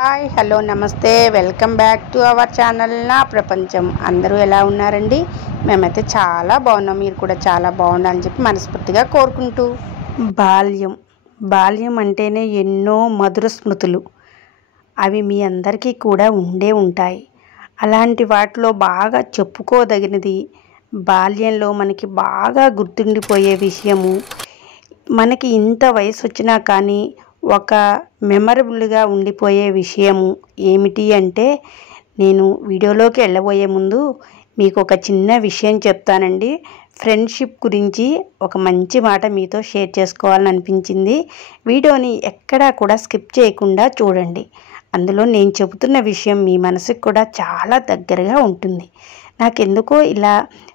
Hi hello నమస్తే welcome back to our channel నా ప్రపంచం. అందరూ ఎలా ఉన్నారండి? మేమైతే చాలా బాగున్నాం. మీరు కూడా చాలా బాగుండాలని చెప్పి మనస్ఫూర్తిగా కోరుకుంటూ, బాల్యం అంటేనే ఎన్నో మధుర స్మృతులు. అవి మీ అందరికీ కూడా ఉండే ఉంటాయి. అలాంటి వాటిలో బాగా చెప్పుకోదగినది బాల్యంలో మనకి బాగా గుర్తుండిపోయే విషయము, మనకి ఇంత వయసు వచ్చినా కానీ ఒక మెమరబుల్గా ఉండిపోయే విషయము ఏమిటి అంటే, నేను వీడియోలోకి వెళ్ళబోయే ముందు మీకు ఒక చిన్న విషయం చెప్తానండి. ఫ్రెండ్షిప్ గురించి ఒక మంచి మాట మీతో షేర్ చేసుకోవాలని అనిపించింది. వీడియోని ఎక్కడా కూడా స్కిప్ చేయకుండా చూడండి. అందులో నేను చెబుతున్న విషయం మీ మనసుకు కూడా చాలా దగ్గరగా ఉంటుంది. నాకెందుకో ఇలా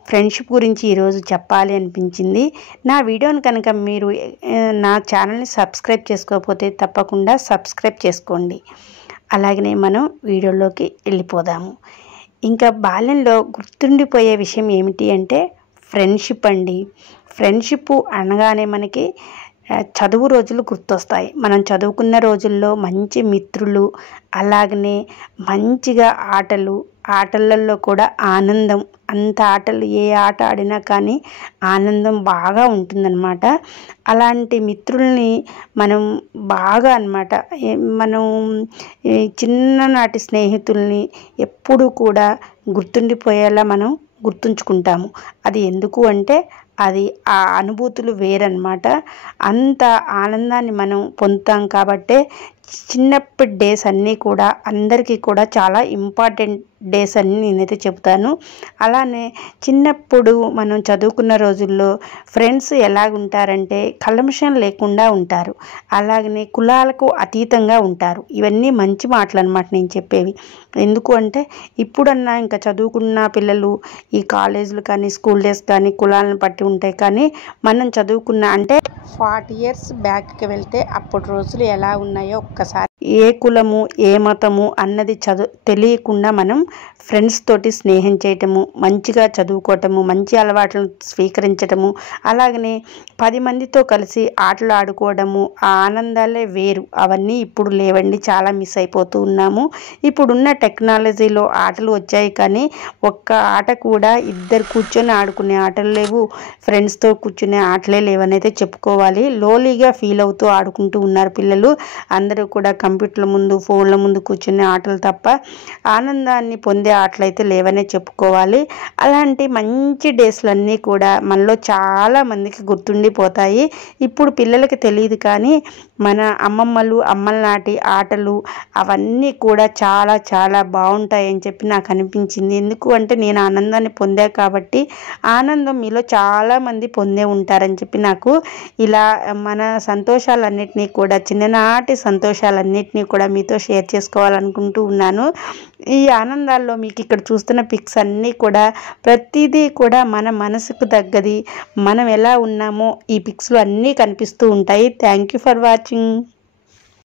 ఫ్రెండ్షిప్ గురించి ఈరోజు చెప్పాలి అనిపించింది. నా వీడియోని కనుక మీరు నా ఛానల్ని సబ్స్క్రైబ్ చేసుకోకపోతే తప్పకుండా సబ్స్క్రైబ్ చేసుకోండి. అలాగనే మనం వీడియోలోకి వెళ్ళిపోదాము. ఇంకా బాల్యంలో గుర్తుండిపోయే విషయం ఏమిటి అంటే ఫ్రెండ్షిప్ అండి. ఫ్రెండ్షిప్ అనగానే మనకి చదువు రోజులు గుర్తొస్తాయి. మనం చదువుకున్న రోజుల్లో మంచి మిత్రులు, అలాగనే మంచిగా ఆటలలో కూడా ఆనందం. అంత ఆటలు ఏ ఆట ఆడినా కానీ ఆనందం బాగా ఉంటుందన్నమాట. అలాంటి మిత్రుల్ని మనం బాగా మనం చిన్ననాటి స్నేహితుల్ని ఎప్పుడూ కూడా గుర్తుండిపోయేలా మనం గుర్తుంచుకుంటాము. అది ఎందుకు అంటే అది ఆ అనుభూతులు వేరన్నమాట. అంత ఆనందాన్ని మనం పొందుతాం కాబట్టే చిన్నప్పటి డేస్ అన్నీ కూడా అందరికీ కూడా చాలా ఇంపార్టెంట్ డేస్ అని నేనైతే చెప్తాను. అలానే చిన్నప్పుడు మనం చదువుకున్న రోజుల్లో ఫ్రెండ్స్ ఎలాగుంటారంటే కల్మషం లేకుండా ఉంటారు. అలాగనే కులాలకు అతీతంగా ఉంటారు. ఇవన్నీ మంచి మాటలు అన్నమాట నేను చెప్పేవి. ఎందుకు అంటే ఇప్పుడన్నా ఇంకా చదువుకున్న పిల్లలు ఈ కాలేజీలు కానీ స్కూల్ డేస్ కానీ కులాలను పట్టి ఉంటాయి. కానీ మనం చదువుకున్న అంటే 40 years బ్యాక్కి వెళ్తే అప్పుడు రోజులు ఎలా ఉన్నాయో ఒక్కసారి, ఏ కులము ఏ మతము అన్నది తెలియకుండా మనం ఫ్రెండ్స్ తోటి స్నేహం చేయటము, మంచిగా చదువుకోవటము, మంచి అలవాట్లను స్వీకరించటము, అలాగనే 10 మందితో కలిసి ఆటలు ఆడుకోవడము, ఆ ఆనందాలే వేరు. అవన్నీ ఇప్పుడు లేవండి, చాలా మిస్ అయిపోతూ ఉన్నాము. ఇప్పుడున్న టెక్నాలజీలో ఆటలు వచ్చాయి కానీ ఒక్క ఆట కూడా ఇద్దరు కూర్చొని ఆడుకునే ఆటలు లేవు, ఫ్రెండ్స్తో కూర్చునే ఆటలే లేవనైతే చెప్పుకోవాలి. లోలీగా ఫీల్ అవుతూ ఆడుకుంటూ ఉన్నారు పిల్లలు. అందరూ కూడా కంప్యూటర్ల ముందు ఫోన్ల ముందు కూర్చునే ఆటలు తప్ప ఆనందాన్ని పొందే ఆటలు అయితే లేవనే చెప్పుకోవాలి. అలాంటి మంచి డేస్లన్నీ కూడా మనలో చాలా మందికి గుర్తుండిపోతాయి. ఇప్పుడు పిల్లలకి తెలియదు కానీ మన అమ్మల నాటి ఆటలు అవన్నీ కూడా చాలా చాలా బాగుంటాయని చెప్పి నాకు అనిపించింది. ఎందుకు అంటే నేను ఆనందాన్ని పొందా కాబట్టి, ఆనందం మీలో చాలామంది పొందే ఉంటారని చెప్పి నాకు ఇలా మన సంతోషాలన్నిటినీ కూడా చిన్ననాటి సంతోషాలన్నిటినీ కూడా మీతో షేర్ చేసుకోవాలనుకుంటూ ఉన్నాను. ఈ ఆనందాల్లో మీకు ఇక్కడ చూస్తున్న పిక్స్ అన్నీ కూడా ప్రతిదీ కూడా మన మనసుకు తగ్గది, మనం ఎలా ఉన్నామో ఈ పిక్స్లో అన్నీ కనిపిస్తూ ఉంటాయి. Thank you for watching.